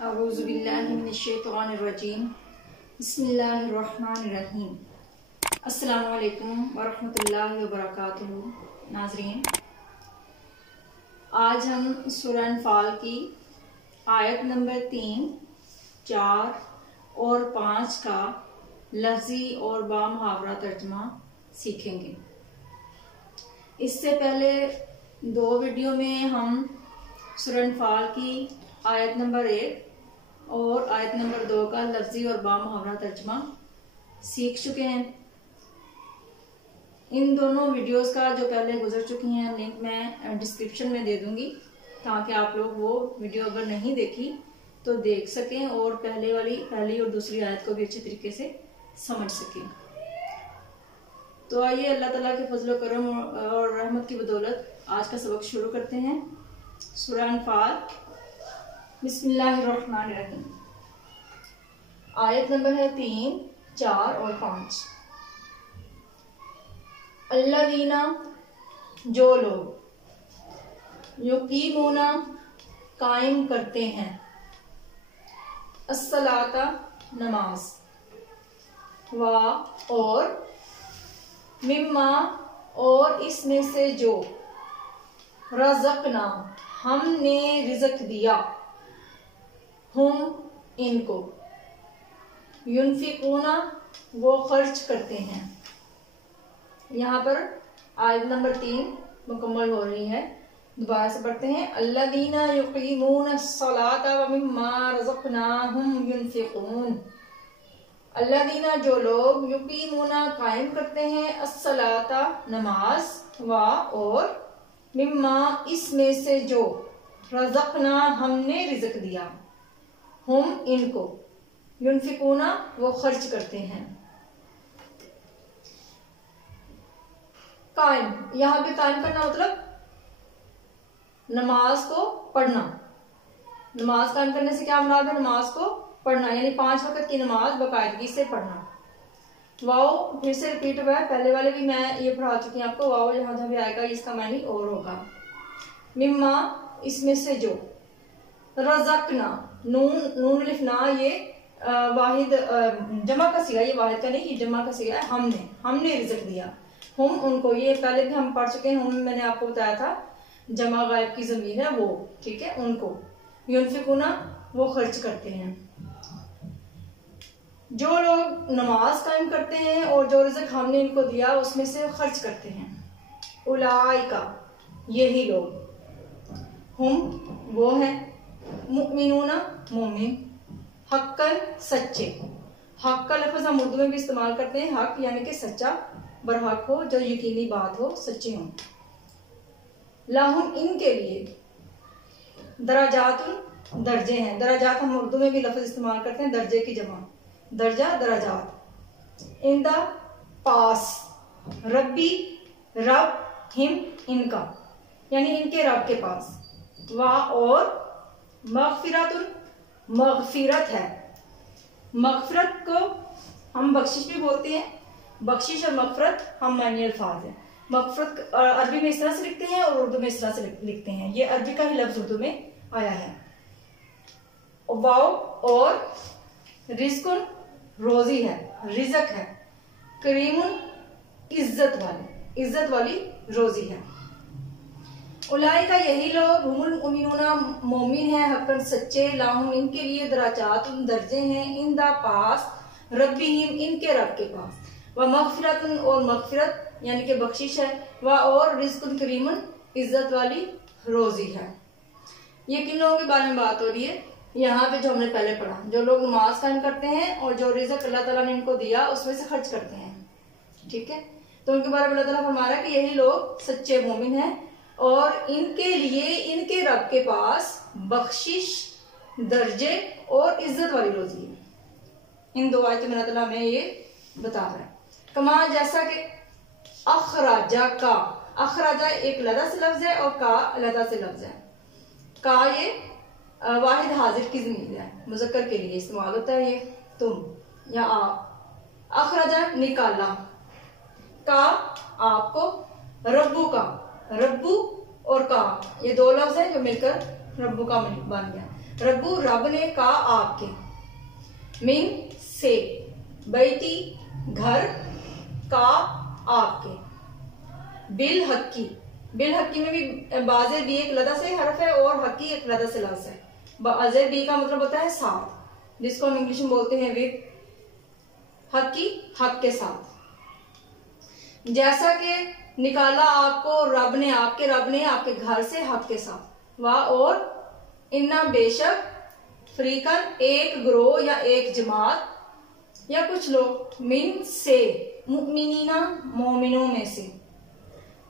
औज़ुबिल्लाहिमिनश्शैतानिर्रजीम बिस्मिल्लाहिर्रहमानिर्रहीम। अस्सलामु अलैकुम वरहमतुल्लाहि वबरकातुहू। नाज़रीन, आज हम सूरह अनफाल की आयत नंबर 3, 4 और 5 का लफ्ज़ी और बामुहावरा तर्जुमा सीखेंगे। इससे पहले 2 वीडियो में हम सूरह अनफाल की आयत नंबर 1 और आयत नंबर 2 का लफ्ज़ी और बामुहावरा तर्जुमा सीख चुके हैं। इन दोनों वीडियोस का जो पहले गुजर चुकी हैं लिंक मैं डिस्क्रिप्शन में दे दूंगी, ताकि आप लोग वो वीडियो अगर नहीं देखी तो देख सकें और पहली और दूसरी आयत को भी अच्छे तरीके से समझ सकें। तो आइए अल्लाह ताला के फजल करम और रहमत की बदौलत आज का सबक शुरू करते हैं। सूरह अनफाल, बिस्मिल्लाहिर्रहमानिर्रहीम। आयत नंबर है 3, 4 और 5। अल्लज़ीना, जो लोग, युकीमूना, कायम करते हैं, अस्सलाता, नमाज, वा, और, मिम्मा, और इसमें से जो, रज़क़ना, हमने रिज़्क़ दिया, हम इनको, युनफिकूना, वो खर्च करते हैं। यहाँ पर आयत नंबर 3 मुकम्मल हो रही है। दोबारा से पढ़ते हैं। अल्लज़ीना युक़ीमूना अस्सलाता व मिम्मा रज़क़नाहुम युनफिकून। अल्लज़ीना, जो लोग, युक़ीमूना, कायम करते हैं, अस्सलाता, नमाज, व, और, मिम्मा, इसमें से जो, रज़क़ना, हमने रिज़्क़ दिया, हम इनको, युनफिकूना, वो खर्च करते हैं। कायम, यहाँ पे कायम करना मतलब नमाज को पढ़ना। नमाज कायम करने से क्या मुराद है? नमाज को पढ़ना, यानी 5 वक्त की नमाज बाकायदगी से पढ़ना। वाओ फिर से रिपीट हुआ है, पहले वाले भी मैं ये पढ़ा चुकी हूँ आपको। वाओ जहाँ जहाँ भी आएगा इसका मानी और होगा। मिम्मा, इसमें से जो, रज़क़ना, नून लिखना, ये वाहिद जमा का सिगा, ये वाहिद का नहीं, ये जमा का सिगा है। हमने रिज़्क़ दिया, हम उनको, ये पहले भी हम पढ़ चुके हैं। हम मैंने आपको बताया था जमा गायब की ज़मीर है वो, ठीक है। उनको, युनफिकूना, वो खर्च करते हैं। जो लोग नमाज कायम करते हैं और जो रिज़्क़ हमने इनको दिया उसमें से खर्च करते हैं। उलाइका, यही लोग, हम, वो हैं, मुमिनूना, मोमिन, हक्कन, सच्चे। हक का लफ्ज़ हम उर्दू में भी इस्तेमाल करते हैं। हक यानी कि सच्चा, बरहक हो, जो यकीनी बात हो, सच्चे हों। लाहुम, इनके लिए, दराजातुन, दर्जे हैं। दराजात हम उर्दू में भी लफ्ज़ इस्तेमाल करते हैं, दर्जे की जमा, दर्जा, दराजात। इंदा, पास, रब्बी, रब, हिम, इनका, यानी इनके रब के पास, वा, और, मग़फ़िरतुन, मग़फ़िरत है। मग़फ़िरत को हम बख्शिश भी बोलते हैं। बख्शिश और मग़फ़िरत हम मायने अल्फाज हैं। मग़फ़िरत अरबी में इस तरह से लिखते हैं और उर्दू में इस तरह से लिखते हैं। ये अरबी का ही लफ्ज़ उर्दू में आया है। वाओ, और, रिज़्क़ुन, रोज़ी है, रिज़्क़ है। करीमुन, इज्जत वाली रोज़ी है। उलाइका, यही लोग, हुमुल मुमिनूना, मोमिन है, हक़्क़न, सच्चे, लाहुम, इनके लिए, दराजातुन, दर्जे हैं, इंदा, पास, रब्बिहिम, इनके रब के पास, व मग़फ़िरतुन, और मग़फ़िरत यानी कि बख्शिश है, व, और, रिज़्क़ुन करीमुन, इज्जत वाली रोज़ी है। ये किन लोगों के बारे में बात हो रही है? यहाँ पे जो हमने पहले पढ़ा, जो लोग नमाज कायम करते हैं और जो रिज़्क़ अल्लाह ताला ने इनको दिया उसमें से खर्च करते हैं, ठीक है। तो उनके बारे में अल्लाह ताला फरमा रहा है कि यही लोग सच्चे मोमिन हैं और इनके लिए इनके रब के पास बख्शिश, दर्जे और इज्जत वाली रोजी है। इन 2 आयतों में अल्लाह ताला हमें ये बता रहा है। कमा, जैसा कि, अखराजा का, अखराजा एक लदा से लफ्ज है और का लदा से लफ्ज है। का ये वाहिद हाजिर की ज़मीर है, मुज़क्कर के लिए इस्तेमाल होता है, ये तुम या आप। अखराजा, निकाला। का, आपको। रब्बू का, रब्बू और का, ये 2 लफ्ज हैं जो मिलकर रब्बू का बन गया। रब्बू रब ने, का आपके, मिन से, बैती घर, का आपके, बिल हक्की, बिल हक्की में भी बाजे भी एक लदा से हरफ है और हक्की एक लदा से लफ्ज है। बाजे बी का मतलब होता है साथ, जिसको हम इंग्लिश में बोलते हैं विद, हक्की हक के साथ। जैसा कि निकाला आपको रब ने, आपके रब ने आपके घर से हक के साथ। वाह और इन्ना बेशक, फरीकन एक ग्रोह या एक जमात या कुछ लोग, मिन से, मुमिनीना मोमिनों में से,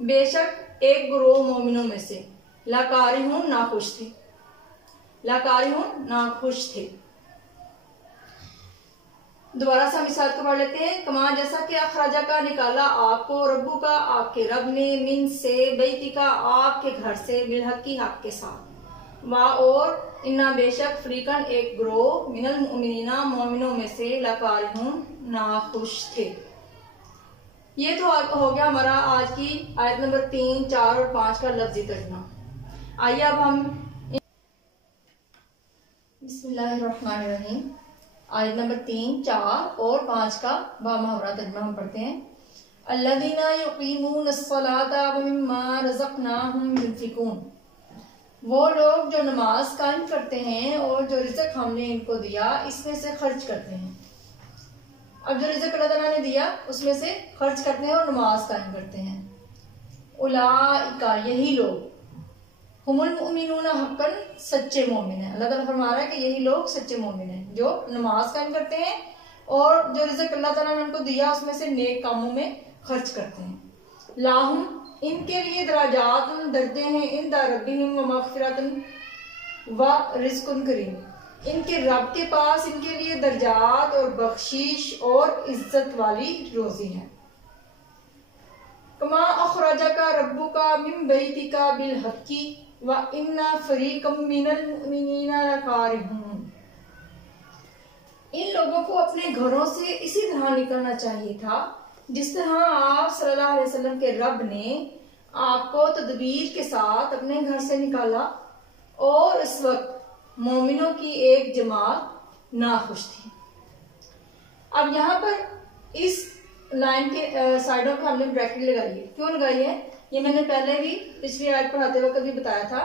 बेशक एक ग्रोह मोमिनों में से, लाकारिहून नाखुश थे, लाकारिहून नाखुश थे। दोबारा से हम इस आयत को पढ़ लेते हैं। कमा जैसा कि अखराजा का निकाला आपको, रब्बू का आपके रब ने, मिन से, बैती का आपके घर से, बिलहक्की हक के साथ। वाह और इन्ना बेशक, फरीकन एक ग्रोह, मिनल मुमिनीना मोमिनों में से, लाकारिहून नाखुश थे। ये तो हो गया हमारा आज की आयत नंबर 3, 4 और 5 का लफ्जी तर्जुमा। आइए अब हम बिस्मिल्लाहिर्रहमानिर्रहीम आयत नंबर 3, 4 और 5 का बामुहावरा तर्जुमा हम पढ़ते हैं। अल्लज़ीना युक़ीमूनस्सलाता व मिम्मा रज़क़नाहुम युनफ़िक़ून, वो लोग जो नमाज कायम करते हैं और जो रिज़्क़ हमने इनको दिया इसमें से खर्च करते हैं। अब जो रिज़्क़ अल्लाह ताला ने दिया उसमें से खर्च करते हैं और नमाज कायम करते हैं। उलाइका, यही लोग, हुमुल मुमिनूना हक़्क़न, सच्चे मोमिन है। अल्लाह ताला फरमा रहा है कि यही लोग सच्चे मोमिन हैं, जो नमाज कायम करते हैं और जो रिज़्क़ अल्लाह ताला ने उनको दिया उसमें से नेक कामों में खर्च करते हैं। लाहुम, इनके लिए दराजात दर्जे हैं, इंदा रब्बिहिम व मग़फ़िरतुन व रिज़्क़ुन करीम, इनके रब के पास इनके लिए दर्जात और बख्शीश और इज्जत वाली रोजी है। कमा अखराजा का रब्बू का मिन बैतिका बिल हक्की व इन्ना फरीकम मिनल मुमिनीना लकारिहून, इन लोगों को अपने घरों से इसी तरह निकलना चाहिए था जिस तरह आप सल्लल्लाहु अलैहि वसल्लम के रब ने आपको तदबीर के साथ अपने घर से निकाला और इस वक्त मोमिनों की एक जमात नाखुश थी। अब यहाँ पर इस लाइन के साइडों पे हमने ब्रैकेट लगाई है। क्यों लगाई है? ये मैंने पहले भी पिछली आयत पढ़ाते वक्त भी बताया था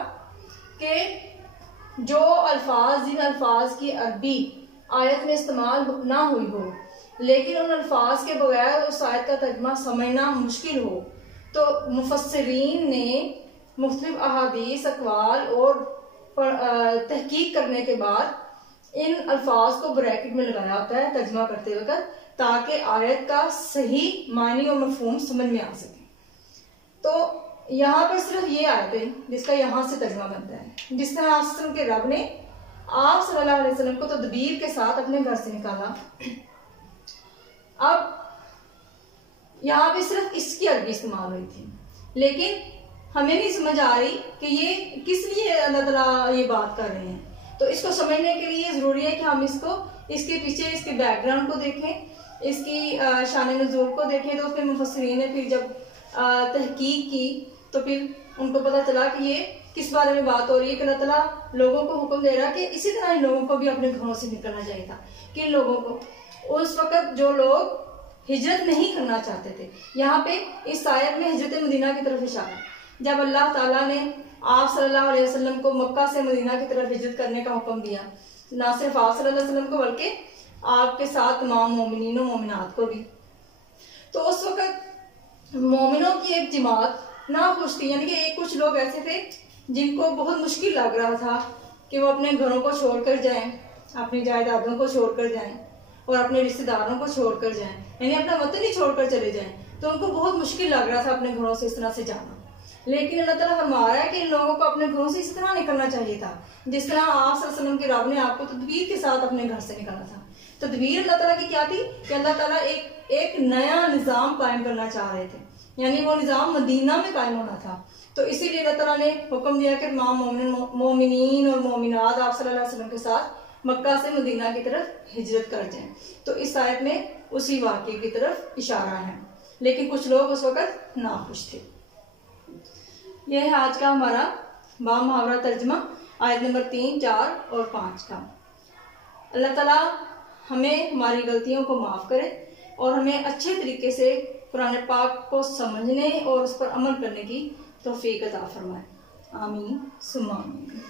कि जो अल्फाज, जिन अल्फाज की अरबी आयत में इस्तेमाल ना हुई हो लेकिन उन अल्फाज के बगैर उस आयत का तर्जुमा समझना मुश्किल हो, तो मुफस्सिरीन ने मुख्तलिफ अहादीस, अक़वाल और तहकीक करने के बाद इन अल्फाज को ब्रैकेट में लगाया होता है तर्जुमा करते वक्त, ताकि आयत का सही मानी और मफहूम समझ में आ सके। तो यहाँ पर सिर्फ ये आयत है जिसका यहाँ से तर्जुमा बनता है। जिस तरह आप के रब ने आप सल्लल्लाहु अलैहि वसल्लम को तदबीर के साथ अपने घर से निकाला, अब यहाँ पे सिर्फ इसकी अरबी इस्तेमाल हुई थी, लेकिन हमें नहीं समझ आ रही कि ये किस लिए अल्लाह ताला ये बात कर रहे हैं। तो इसको समझने के लिए जरूरी है कि हम इसको, इसके पीछे इसके बैकग्राउंड को देखें, इसकी शान नुज़ूल को देखें। तो उसमें मुफस्सिरीन ने फिर जब तहकीक की तो फिर उनको पता चला कि ये किस बारे में बात हो रही है कि अल्लाह ताला लोगों को हुक्म दे रहा है कि इसी तरह इन लोगों को भी अपने घरों से निकलना चाहिए था। किन लोगों को? उस वक्त जो लोग हिजरत नहीं करना चाहते थे। यहाँ पे इस आयत में हिजरत मदीना की तरफ इशारा, जब अल्लाह ताला ने आप सल्लल्लाहु अलैहि वसल्लम को मक्का से मदीना की तरफ हिजरत करने का हुक्म दिया, ना सिर्फ आप सल्लल्लाहु अलैहि वसल्लम को बल्कि आपके साथ तमाम मोमिनीन और मोमिनात को भी। तो उस वक्त मोमिनों की एक जमात नाखुश थी, यानी कि एक कुछ लोग ऐसे थे जिनको बहुत मुश्किल लग रहा था कि वो अपने घरों को छोड़कर जाएं, अपनी जायदादों को छोड़कर जाएं और अपने रिश्तेदारों को छोड़कर जाएं, यानी अपना वतन ही छोड़कर चले जाएं। तो उनको बहुत मुश्किल लग रहा था अपने घरों से इस तरह से जाना। लेकिन अल्लाह ताला फरमा रहा है कि इन लोगों को अपने घरों से इस तरह निकलना चाहिए था जिस तरह आप सल्लल्लाहु अलैहि वसल्लम के रब ने आपको तदबीर के साथ अपने घर से निकाला था। तदबीर अल्लाह ताला की क्या थी कि अल्लाह ताला एक नया निज़ाम कायम करना चाह रहे थे, यानी वो निज़ाम मदीना में कायम होना था। तो इसीलिए अल्लाह ताला ने हुक्म दिया कि तमाम मोमिनीन और मोमिनात आप सल्लल्लाहु अलैहि वसल्लम के साथ मक्का से मदीना की तरफ हिजरत कर जाएं। तो इस आयत में उसी वाक़े की तरफ इशारा है, लेकिन कुछ लोग उस वक्त नाखुश थे। यह है आज का हमारा बामुहावरा तर्जुमा। आयत नंबर 3, 4 और 5 का। अल्लाह ताला हमें हमारी गलतियों को माफ़ करे और हमें अच्छे तरीके से कुरान पाक को समझने और उस पर अमल करने की तौफीक अता फरमाए। आमीन सुम्मा आमीन।